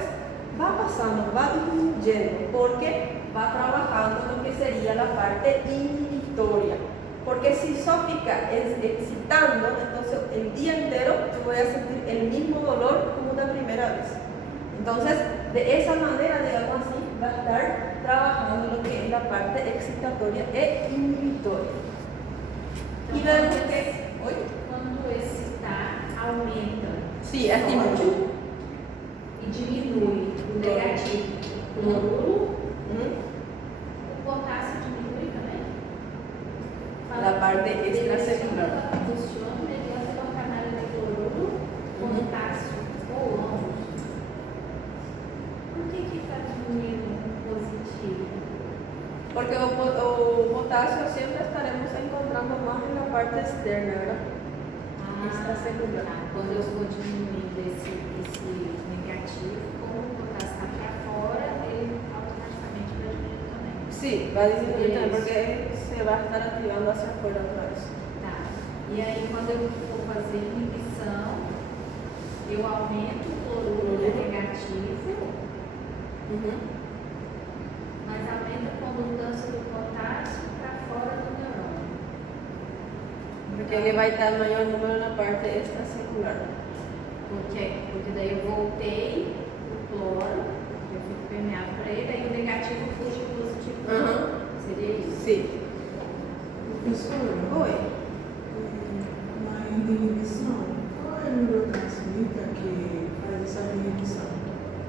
va pasando, va disminuyendo porque va trabajando lo que sería la parte inhibitoria. Porque si Sófica es excitando, entonces el día entero yo voy a sentir el mismo dolor como una primera vez. Entonces, de esa manera, digamos va a estar trabajando lo que es la parte excitatoria e inhibitoria. Y vemos que, oye, Quando excitar, aumenta. sí, estímulo. E diminui o negativo. O cloruro, o potássio diminui também. La parte extracelular. Funciona mediante a canal de cloruro, potássio ou ambos. Por que está diminuindo o positivo? Porque o potasio siempre estaremos encontrando más en la parte externa, ¿verdad? Extracelular. Quando eu vou diminuindo esse negativo, como o potássio está para fora, ele automaticamente vai diminuir também. Sí, va a disminuir también porque se va a estar activando hacia afuera otra vez. Tá. E aí, quando eu for fazer inibição, eu aumento o cloruro negativo, mas aumenta a condutância do potássio para fora do neurônio. Porque ele vai estar maior número na parte extracelular. Por quê? Porque daí eu voltei o cloro, eu fico permeado para ele, aí o negativo puxa o positivo. Seria isso? Sí. Professora, Oi. na inibição, qual é o neurotransmita que faz essa inibição?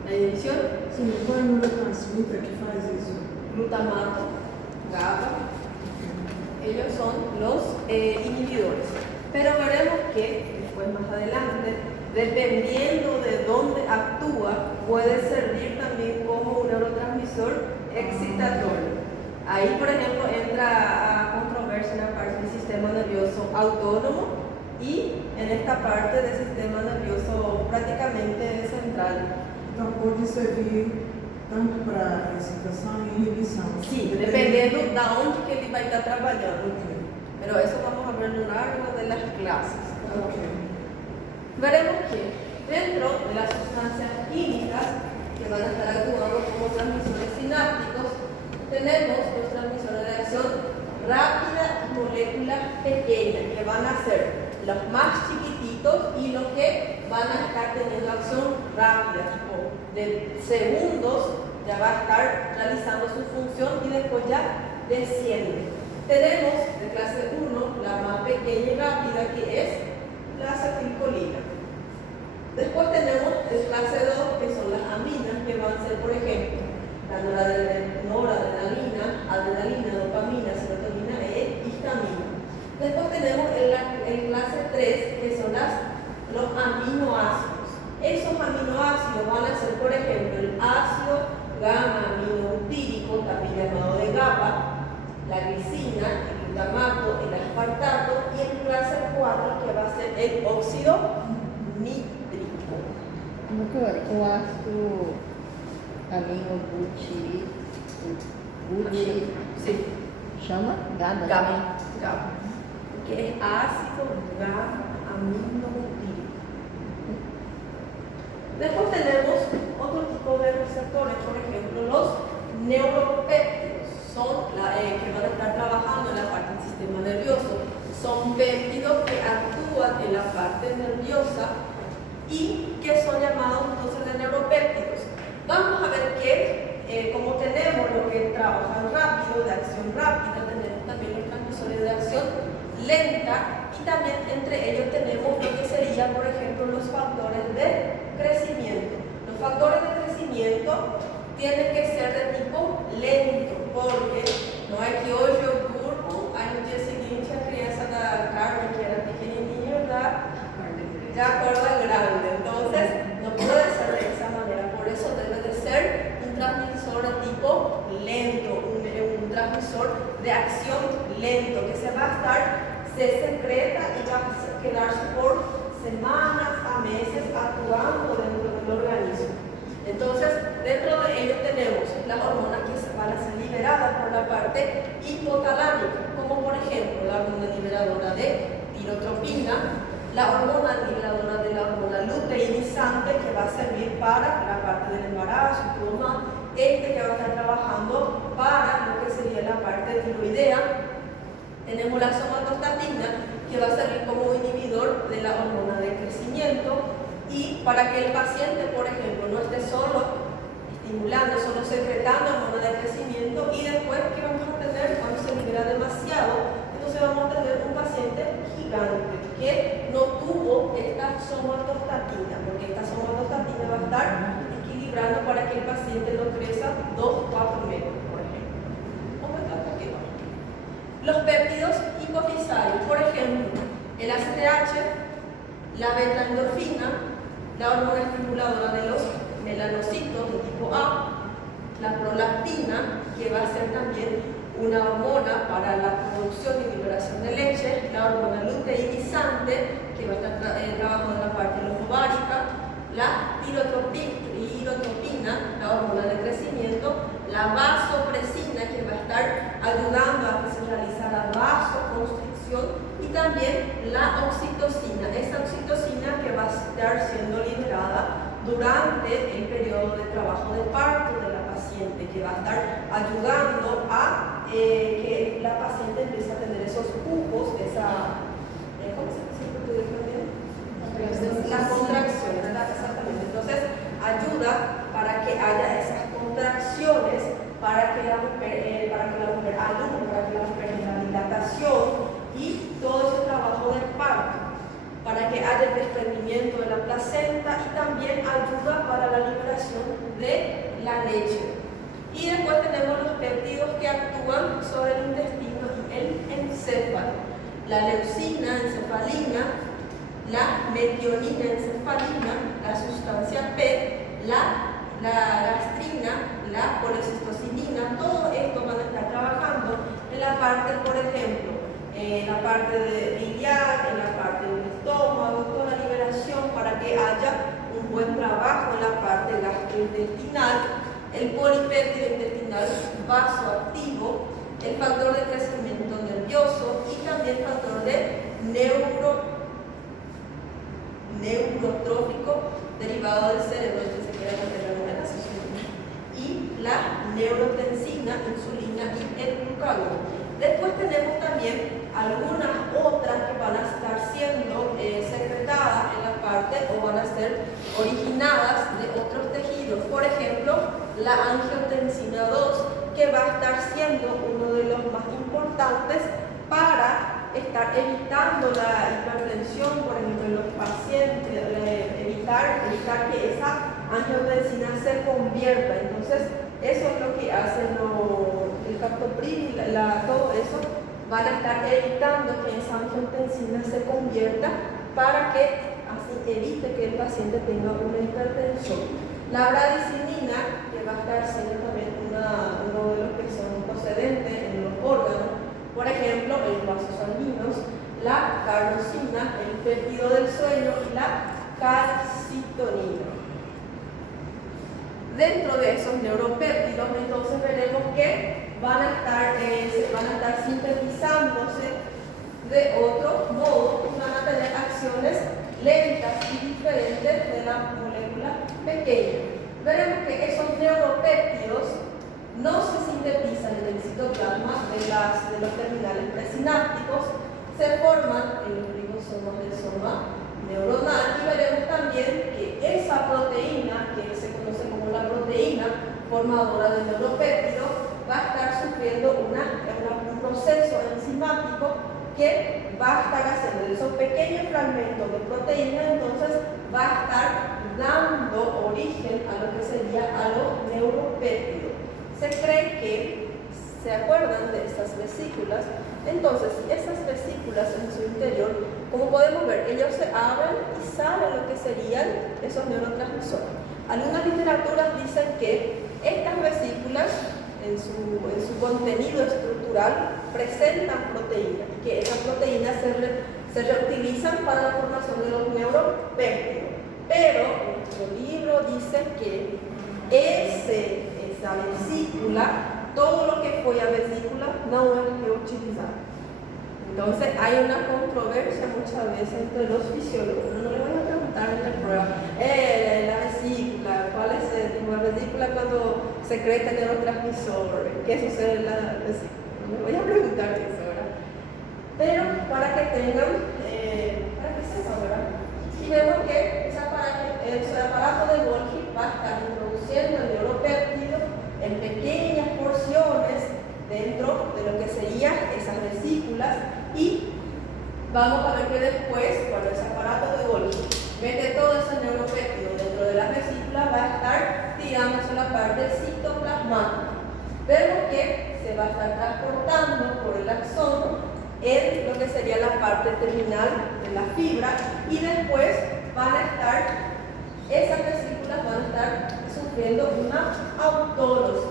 La inhibición, Sim, qual é o neurotransmita que faz isso? glutamato, GABA, ellos son los inhibidores. Pero veremos que después más adelante, dependiendo de dónde actúa, puede servir también como un neurotransmisor excitatorio. Ahí, por ejemplo, entra a controversia en la parte del sistema nervioso autónomo y en esta parte del sistema nervioso prácticamente central. Então pode servir tanto para excitação e inibição. Sí, dependiendo de dónde que él va a estar trabajando. Pero eso vamos a ver a lo largo de las clases. Ok. Veremos que dentro de las sustancias químicas que van a estar actuando como transmisores sinápticos, tenemos los transmisores de acción rápida y moléculas pequeñas, que van a ser los más chiquititos y los que van a estar teniendo acción rápida, tipo de segundos, ya va a estar realizando su función y después ya desciende. Tenemos de clase 1 la más pequeña y rápida, que es la acetilcolina. Después tenemos de clase 2, que son las aminas, que van a ser, por ejemplo, la noradrenalina, adrenalina, dopamina, serotonina e histamina. Después tenemos el clase 3, que son los aminoácidos. Esos aminoácidos van a ser, por ejemplo, el ácido gamma-aminobutírico, también llamado de GABA, la glicina, el glutamato, el aspartato, y el clase 4, que va a ser el óxido nítrico. Doutora, o ácido aminobutírico, Sí, chama GABA? GABA, que es ácido gamma-aminobutírico. Después tenemos otro tipo de receptores, por ejemplo, los neuropéptidos, son que van a estar trabajando en la parte del sistema nervioso. Son péptidos que actúan en la parte nerviosa y que son llamados entonces de neuropéptidos. Vamos a ver que como tenemos lo que trabajan rápido, de acción rápida, tenemos también los transmisores de acción lenta y también entre ellos tenemos lo que serían, por ejemplo, los factores de crecimiento. Los factores de crecimiento tienen que ser de tipo lento, porque no hay que hoy yogur, al día siguiente a criança da Carmen, que era pequenininha, ya acorda grande. Entonces, no puede ser de esa manera, por eso debe de ser un transmisor de tipo lento, un transmisor de acción lento, que se secreta y va a quedarse por semanas a meses actuando dentro del organismo. Entonces, dentro de ello tenemos las hormonas que van a ser liberadas por la parte hipotalámica, como por ejemplo la hormona liberadora de tirotropina, la hormona liberadora de la hormona luteinizante, que va a servir para la parte del embarazo y todo más, que va a estar trabajando para lo que sería la parte tiroidea. Tenemos la somatostatina, que va a servir como inhibidor de la hormona de crecimiento, y para que el paciente, por ejemplo, no esté solo estimulando, solo secretando hormona de crecimiento, y después, ¿qué vamos a tener? Cuando se libera demasiado, entonces vamos a tener un paciente gigante que no tuvo esta somatostatina, porque esta somatostatina va a estar equilibrando para que el paciente no crezca 2-4 metros, por ejemplo. Los péptidos hipofisarios, por ejemplo, el ACTH, la beta-endorfina, la hormona estimuladora de los melanocitos de tipo A, la prolactina, que va a ser también una hormona para la producción y liberación de leche, la hormona luteinizante, que va a estar trabajando en la parte lobovárica, la tirotropina, la hormona de crecimiento, la vasopresina, que va a estar ayudando a que se realice la vasoconstricción, y también la oxitocina, esa oxitocina que va a estar siendo liberada durante el periodo de trabajo de parto de la paciente, que va a estar ayudando a que la paciente empiece a tener esos pujos, ¿cómo se dice también? Las contracciones, exactamente. Entonces, ayuda para que haya esas contracciones, para que la mujer tenga la dilatación y todo ese trabajo del parto, para que haya el desprendimiento de la placenta, y también ayuda para la liberación de la leche. Y después tenemos los péptidos que actúan sobre el intestino y el encéfalo: la leucina, encefalina, la metionina, encefalina, la sustancia P, la gastrina, la colecistocinina. Todo esto van a estar trabajando en la parte, por ejemplo, en la parte de biliar, en la parte del estómago, toda la liberación, para que haya un buen trabajo en la parte gastrointestinal, el polipéptido intestinal vasoactivo, el factor de crecimiento nervioso, y también el factor de neurotrófico derivado del cerebro, que se quiere mantener en la sociedad, y la neurotensina, insulina y el glucagón. Después tenemos también algunas otras que van a estar siendo secretadas en la parte, o van a ser originadas de otros tejidos. Por ejemplo, la angiotensina 2, que va a estar siendo uno de los más importantes para estar evitando la hipertensión, por ejemplo, en los pacientes, evitar que esa angiotensina se convierta. Entonces, eso es lo que hacen el captopril, todo eso, van a estar evitando que esa angiotensina se convierta, para que así evite que el paciente tenga una hipertensión. La bradicinina, que va a estar siendo también uno de los que son procedentes en los órganos, por ejemplo, en los vasos sanguíneos, la carnosina, el péptido del sueño, y la calcitonina. Dentro de esos neuropéptidos, entonces veremos que van a estar sintetizándose de otro modo, y van a tener acciones lentas y diferentes de la molécula pequeña. Veremos que esos neuropéptidos no se sintetizan en el citoplasma de los terminales presinápticos, se forman en los ribosomas del soma neuronal, y veremos también que esa proteína, que se conoce como la proteína formadora del neuropéptido, va a estar sufriendo un proceso enzimático que va a estar haciendo esos pequeños fragmentos de proteína. Entonces va a estar dando origen a lo que sería a los neuropéptidos. Se cree que, ¿se acuerdan de estas vesículas? Entonces, esas vesículas en su interior, como podemos ver, ellos se abren y salen lo que serían esos neurotransmisores. Algunas literaturas dicen que estas vesículas, en su contenido estructural, presentan proteínas, y que esas proteínas se reutilizan para la formación de los neuropéptidos. Pero nuestro libro dice que esa vesícula, todo lo que fue a vesícula, no es reutilizado. Entonces hay una controversia muchas veces entre los fisiólogos. No le voy a preguntar en la prueba, la vesícula, ¿cuál es el tipo de vesícula cuando secreta el neurotransmisor? ¿Qué sucede en la vesícula? No le voy a preguntar eso, ¿verdad? Pero para que tengan, para que sepan, ¿verdad? Y vemos que ese aparato de Golgi va a estar introduciendo el neuropéptido dentro de lo que serían esas vesículas, y vamos a ver que después, cuando ese aparato de Golgi mete todo ese neuropéptido dentro de las vesículas, va a estar tirándose la parte citoplasmática. Vemos que se va a estar transportando por el axón en lo que sería la parte terminal de la fibra, y después van a estar, esas vesículas van a estar sufriendo una autólisis,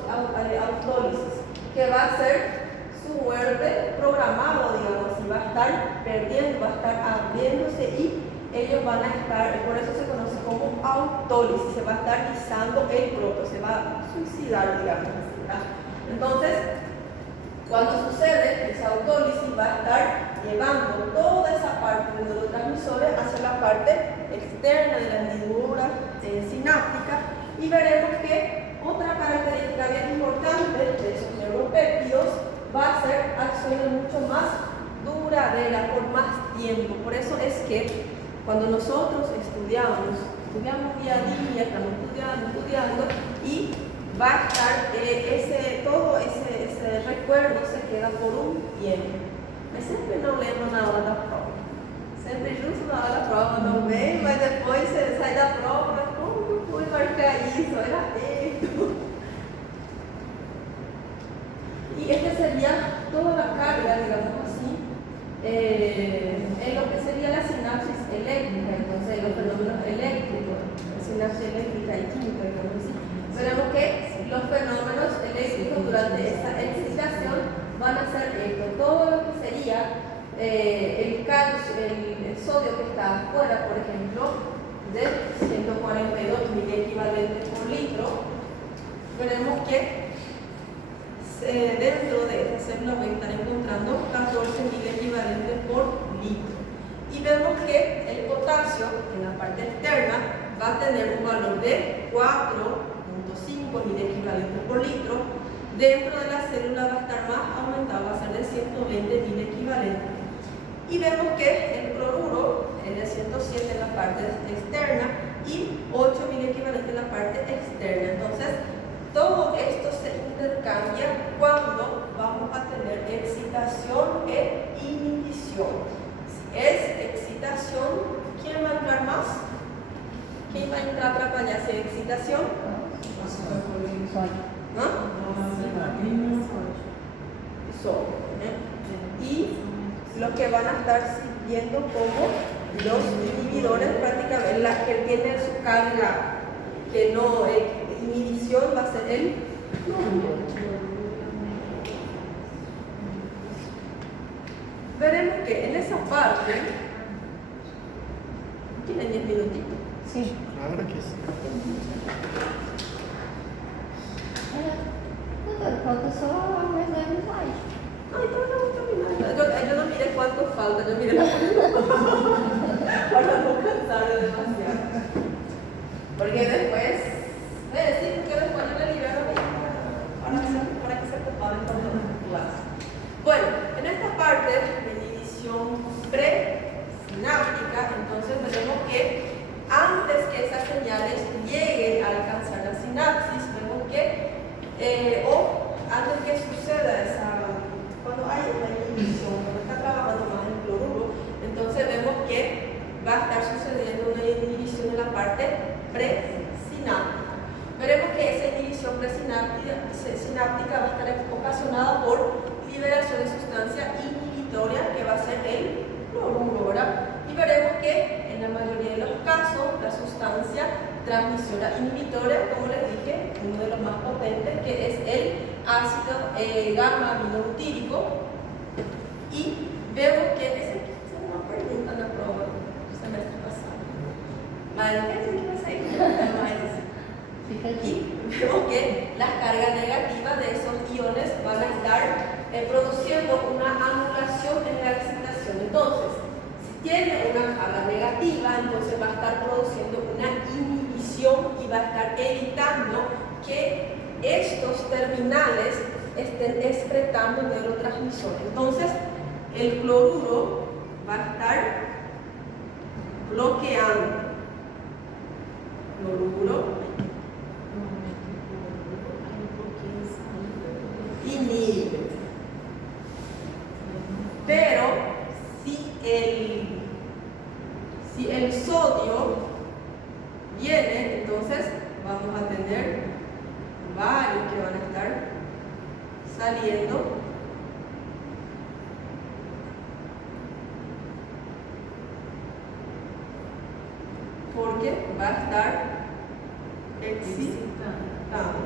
que va a ser su muerte programada, digamos, y va a estar perdiendo, va a estar abriéndose, y ellos van a estar, por eso se conoce como autólisis, se va a estar guisando el proto, se va a suicidar, digamos, ¿verdad? Entonces, cuando sucede esa autólisis, va a estar llevando toda esa parte de neurotransmisores hacia la parte externa de la hendidura sináptica, y veremos que otra característica bien importante de esos neuropéptidos va a ser acciones mucho más duraderas, por más tiempo. Por eso es que cuando nosotros estudiamos día a día, estamos estudiando, y va a estar todo ese recuerdo se queda por un tiempo. Mas sempre não lembro na hora da prova. Sempre justo na hora da prova não vem, mas depois você sai da prova, mas como que eu fui marcar isso? Era esto. Y esta sería toda la carga, digamos así, en lo que sería la sinapsis eléctrica, entonces los fenómenos eléctricos, la sinapsis eléctrica y química, digamos así. Veremos que los fenómenos eléctricos durante esta excitación van a ser esto, todo lo que sería el calcio, el sodio que está afuera, por ejemplo, de 142 miliequivalentes por litro. Veremos que dentro de esta célula voy a estar encontrando 14 miliequivalentes por litro. Y vemos que el potasio en la parte externa va a tener un valor de 4.5 miliequivalentes por litro. Dentro de la célula va a estar más aumentado, va a ser de 120 miliequivalentes. Y vemos que el cloruro es de 107 en la parte externa y 8 miliequivalentes en la parte externa. Entonces, todo esto se intercambia cuando vamos a tener excitación e inhibición. Si es excitación, ¿quién va a entrar más? ¿Quién va a entrar para atrapalhar si es excitación? Sodio, ¿eh? Y los que van a estar sirviendo como los inhibidores, prácticamente la que tiene su carga que no inhibición, va a ser el cloruro. Veremos que en esa parte tienen 10 minutitos. Sí. Claro que sí. Doutor, falta só mais 10 slides. Ah, então eu vou terminar. Eu não mirei quanto falta, eu mirei para não cansar demasiado. Porque después, sí, porque después yo le libero para que se preparen para la clase. Bueno, en esta parte de inhibición presináptica, entonces veremos que antes que esas señales lleguen a alcanzar la sinapsis, vemos que, o antes que suceda cuando hay una inhibición, cuando está trabajando más el cloruro, entonces vemos que va a estar sucediendo una inhibición en la parte presináptica. Veremos que esa inhibición presináptica va a estar ocasionada por liberación de sustancia inhibitoria, que va a ser el cloruro, ¿verdad? Y veremos que en la mayoría de los casos la sustancia transmisora inhibitoria, como les dije, uno de los más potentes, que es el ácido gamma-aminobutírico. Y vemos que ese es una pregunta en la prueba del semestre pasado. Y vemos que las cargas negativas de esos iones van a estar produciendo una anulación en la excitación. Entonces, si tiene una carga negativa, entonces va a estar produciendo una inhibición y va a estar evitando que estos terminales estén excretando neurotransmisores. Entonces, el cloruro va a estar bloqueando. Cloruro inhibe. sodio viene, entonces vamos a tener varios que van a estar saliendo. Porque va a estar excitando.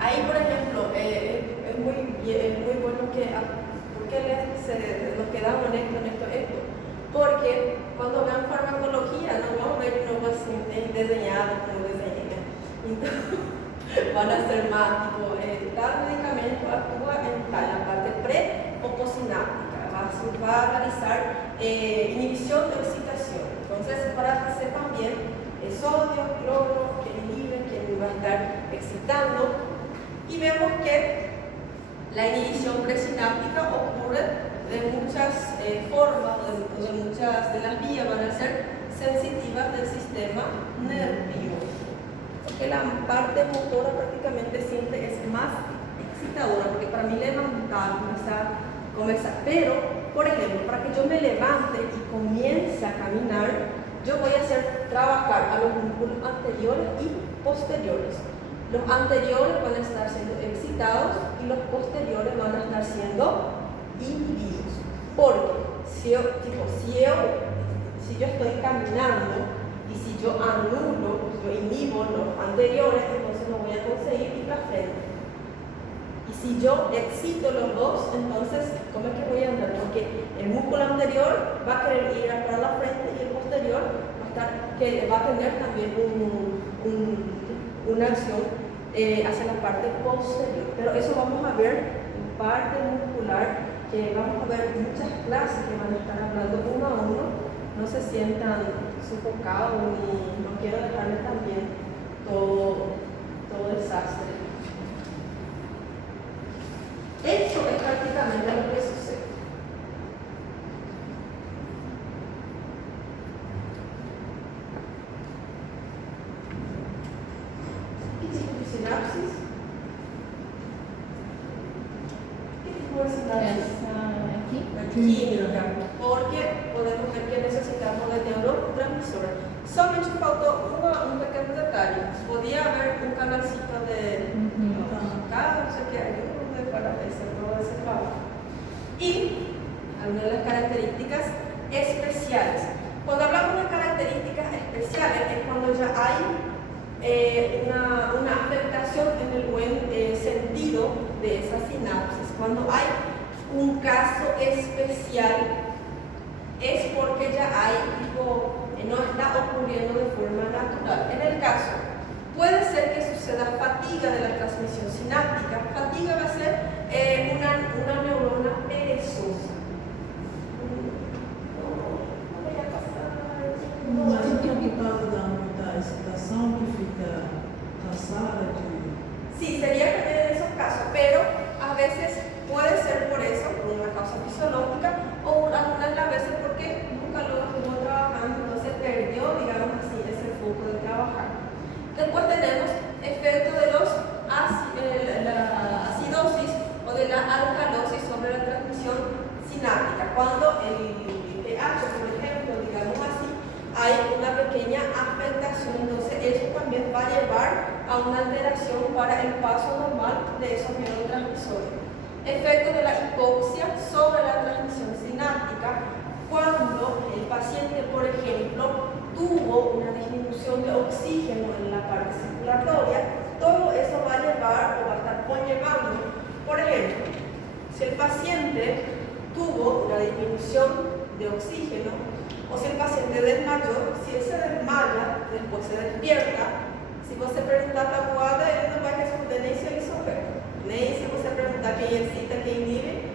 Ahí, por ejemplo, es muy bueno que, ¿por qué nos quedamos en esto? Porque cuando vean farmacología, no vamos a ver unos pacientes diseñados como diseñan. Entonces, van a ser más tipo, tal medicamento actúa en la parte pre o postsináptica, va a realizar inhibición de excitación. Entonces, para que sepan bien, el sodio, cloro, que inhibe, que va a estar excitando. Y vemos que la inhibición presináptica ocurre de muchas formas, de muchas de las vías van a ser sensitivas del sistema nervioso. Porque la parte motora prácticamente siempre es más excitadora, porque para mí levantar, comenzar, pero, por ejemplo, para que yo me levante y comience a caminar, yo voy a hacer trabajar a los músculos anteriores y posteriores. Los anteriores van a estar siendo excitados y los posteriores van a estar siendo inhibidos. Porque si yo estoy caminando y si yo anulo, yo inhibo los anteriores, entonces no voy a conseguir ir a frente. Y si yo excito los dos, entonces, ¿cómo es que voy a andar? Porque el músculo anterior va a querer ir para la frente y el posterior va a tener también una acción hacia la parte posterior. Pero eso vamos a ver en parte muscular, que vamos a ver muchas clases que van a estar hablando uno a uno. No se sientan sofocados ni no quiero dejarles también todo desastre. Esto es prácticamente lo que sucede. ¿Qué tipo de sinapsis? ¿Qué tipo de sinapsis? Química, porque podemos ver que necesitamos de neurotransmisores. Solamente faltó un pequeño detalle. Podía haber un canalcito de cáncer que ayude para hacer todo ese trabajo. Y algunas de las características especiales. Cuando hablamos de características especiales es cuando ya hay una afectación en el buen sentido de esa sinapsis. Cuando hay un caso especial es porque ya hay no está ocurriendo de forma natural. En el caso, puede ser que suceda fatiga de la transmisión sináptica. Fatiga va a ser una neurona perezosa. Mas o que é por causa da muita excitação que fica cansada de... Sí, sería también en esos casos, pero a veces puede ser por eso, por una causa fisiológica, o algunas las veces porque nunca lo estuvo trabajando, entonces perdió, digamos así, ese foco de trabajar. Después tenemos efecto de la acidosis o de la alcalosis sobre la transmisión sináptica. Cuando el pH, por ejemplo, digamos así, hay una pequeña afectación, entonces eso también va a llevar a una alteración para el paso normal de esos neurotransmisores. Efecto de la hipoxia sobre la transmisión sináptica, cuando el paciente, por ejemplo, tuvo una disminución de oxígeno en la parte circulatoria, todo eso va a llevar o va a estar conllevando. Por ejemplo, si el paciente tuvo una disminución de oxígeno, o si el paciente desmayó, si él se desmaya, después se despierta, si você perguntar para a voada, ele não vai responder nem se ele souber. Nem se você perguntar quem excita, quem inhibe,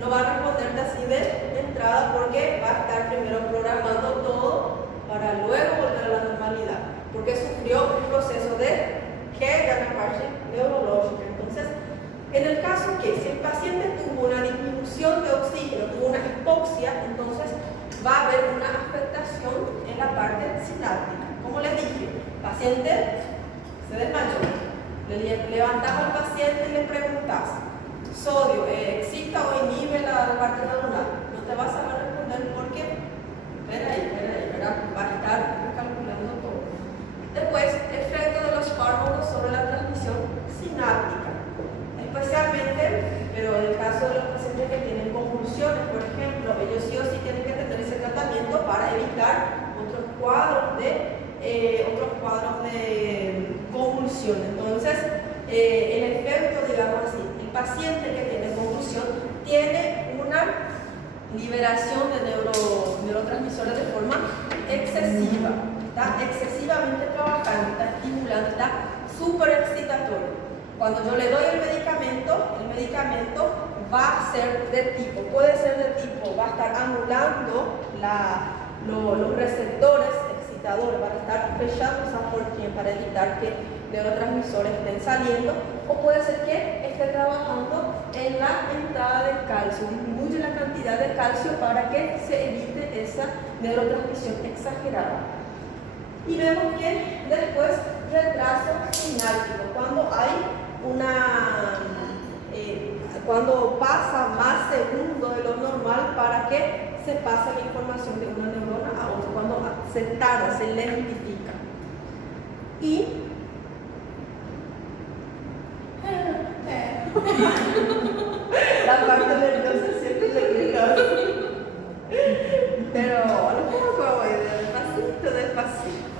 no va a responder así de entrada porque va a estar primero programando todo para luego volver a la normalidad. Porque sufrió un proceso de queda en la parte neurológica. Entonces, en el caso que si el paciente tuvo una disminución de oxígeno, tuvo una hipoxia, entonces va a haber una afectación en la parte sináptica. Como les dije, el paciente se desmayó, le levantaba al paciente y le preguntaba, sodio excita o inhibe la parte neuronal. No te vas a responder porque, ¿verdad? Va a estar calculando todo. Después, efecto de los fármacos sobre la transmisión sináptica. Especialmente, pero en el caso de los pacientes que tienen convulsiones, por ejemplo, ellos sí o sí tienen que tener ese tratamiento para evitar otros cuadros de convulsión. Entonces, el efecto, digamos así, el paciente que tiene convulsión tiene una liberación de neurotransmisores de forma excesiva, está excesivamente trabajando, está estimulante, está súper excitatorio. Cuando yo le doy el medicamento va a ser de tipo, puede ser de tipo, va a estar anulando los receptores excitadores, va a estar fechando esa porción para evitar que neurotransmisores estén saliendo, o puede ser que esté trabajando en la entrada de calcio, disminuye la cantidad de calcio para que se evite esa neurotransmisión exagerada. Y vemos que después retraso sináptico, cuando hay cuando pasa más segundo de lo normal para que se pase la información de una neurona a otra, cuando se tarda, se lentifica. Y la parte nerviosa siempre se explica así. Pero lo puedo despacito.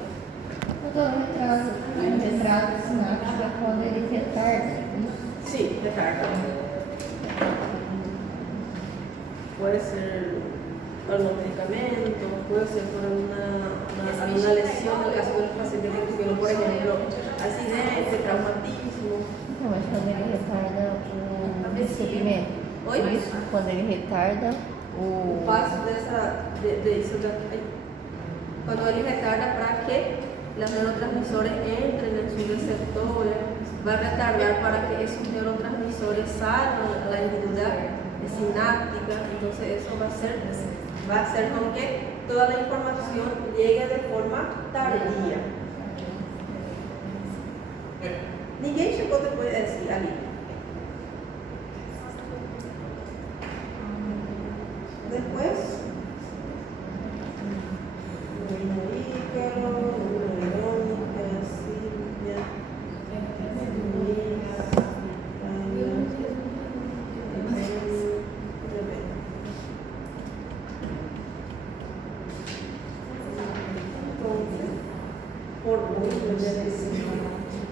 O retraso sináptico é quando ele retarda. Sí, retarda. Puede ser por un medicamento, puede ser por alguna lesión, en el caso de los pacientes que tuvieron, por ejemplo, accidente, traumatismo. Não, mas quando ele retarda o recebimento. Oi? Isso, quando ele retarda O paso disso daqui. Quando ele retarda para que los neurotransmisores entren en sus receptores, va a retardar para que esos neurotransmisores salgan a la individualidad sináptica. Entonces eso va a hacer con que toda la información llegue de forma tardía. Ninguém chegou depois ali. Después,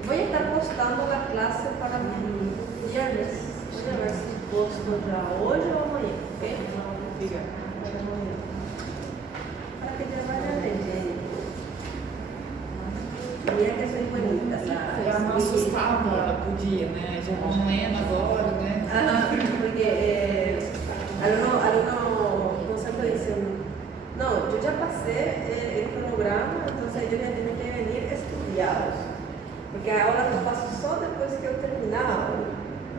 voy a estar postando la clase para mi viernes. Voy a ver si posto ya hoy o amanhã, ¿ok? Para que te vaya leyendo. Mira que soy bonita, ¿sabes? Já não assustava, podia, né? Já vamos lendo agora, né? Porque algunos docentes dicen, no, yo ya pasé el cronograma, entonces ellos ya tienen que venir estudiados. Porque ahora lo paso só depois que eu terminar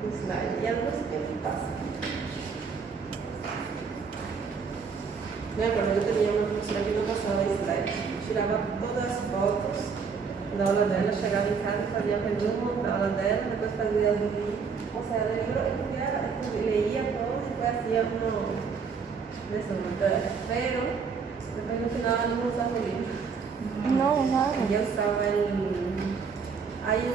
o slide. E eu não sei o que passa. Quando eu tinha uma professora que não passava slide, tirava todas as fotos da aula dela, chegava em casa, fazia a resumo da aula dela, depois fazia o livro, o sea, del libro, leía todo y después hacía uno resumen. Pero después no final no usaba el libro. Não, nada. Yo usaba hay un